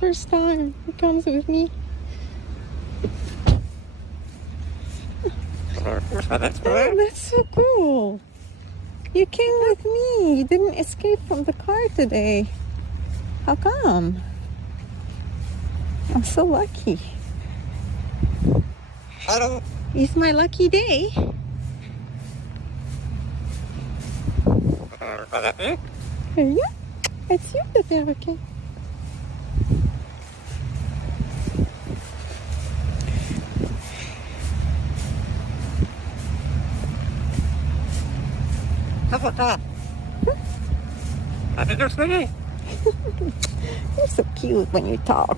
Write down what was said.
first time he comes with me. Oh, that's so cool. You came with me. You didn't escape from the car today. How come? I'm so lucky. Hello. It's my lucky day. Yeah, it's you, the perroquet. How about that? I think you're singing. You're so cute when you talk.